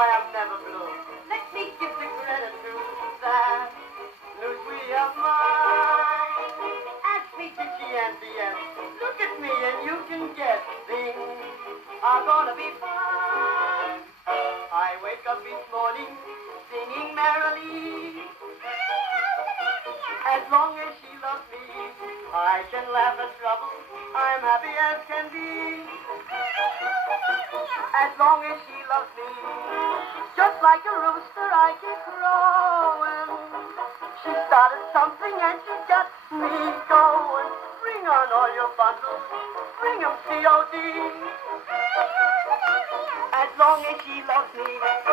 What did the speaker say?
I am never blue. Let me give the credit to that new sweetie of mine. Ask me to G and the S. Look at me and you can guess things are gonna be fine. I wake up each morning singing merrily. As long as she loves me, I can laugh at trouble. I'm happy as can be. As long as she loves me, just like a rooster I keep crowing. She started something and she got me going. Bring on all your bundles, bring 'em COD. As long as she loves me.